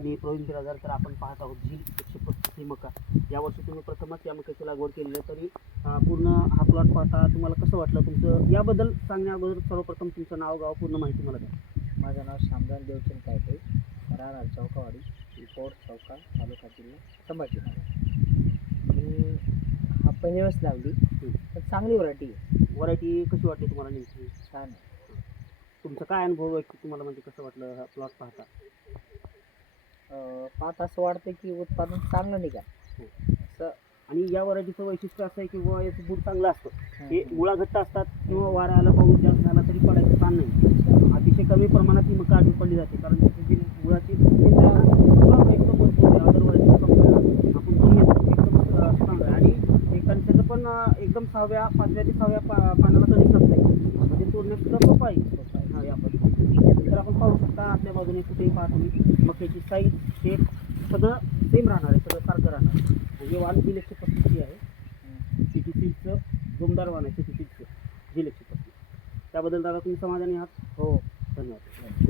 मी प्रवीण बिराजदार. तर आपण पाहत आहोत झील 135 ही मका. यावर्षी तुम्ही प्रथमच या मक्याची लागवड केलेली आहे. तरी पूर्ण हा प्लॉट पाहता तुम्हाला कसं वाटलं? तुमचं याबद्दल सांगण्या अगोदर सर्वप्रथम तुमचं नाव, गाव, पूर्ण माहिती मला द्या. माझं नाव शामराव देवचंद कायटे, राहणार चौकावाडी, पोट चौका, तालुका, जिल्हा संभाजीनगर. मी हा पहिल्या वेळेस लावली, तर चांगली व्हरायटी आहे. व्हरायटी कशी वाटली तुम्हाला नेमकी? छान आहे. तुमचा काय अनुभव आहे की तुम्हाला, म्हणजे कसं वाटलं हा प्लॉट पाहता? पाहत असं वाटतं की उत्पादन चांगलं निघा असं. आणि या व्हरायटीचं वैशिष्ट्य असं आहे की बुवा याचं बूट चांगलं असतं. हे हम्म. मुळा घट्ट असतात किंवा वारा आला, पाऊस जास्त झाला तरी पडायचं ताण नाही. अतिशय कमी प्रमाणात ही मका आधी पडली जाते, कारण त्याची जी मुळाची स्थिती आहे ना, मुळा एकदम मजबूत आहे. अदर व्हरायटीच्या कंपेअर आपण बघूया एकदम स्ट्रॉंग आहे. आणि त्याचं पण एकदम 6व्या 5व्या ते 6व्या पानाला तरी दिसत नाही, म्हणजे तोडण्यात सुद्धा सोपं आहे. हा, या पद्धतीने तर आपण पाहू शकता आतल्या बाजूने कुठेही पाहा तुम्ही, मक्याची साईज, शेप सगळं सेम राहणार आहे, सगळं सारखं राहणार आहे. हे वाण झील 135 आहे. सिटी सीडचं जोमदार वाण आहे, सिटी सीडचं झील 135. त्याबद्दल दादा तुम्ही समाधानी आहात? हो, धन्यवाद.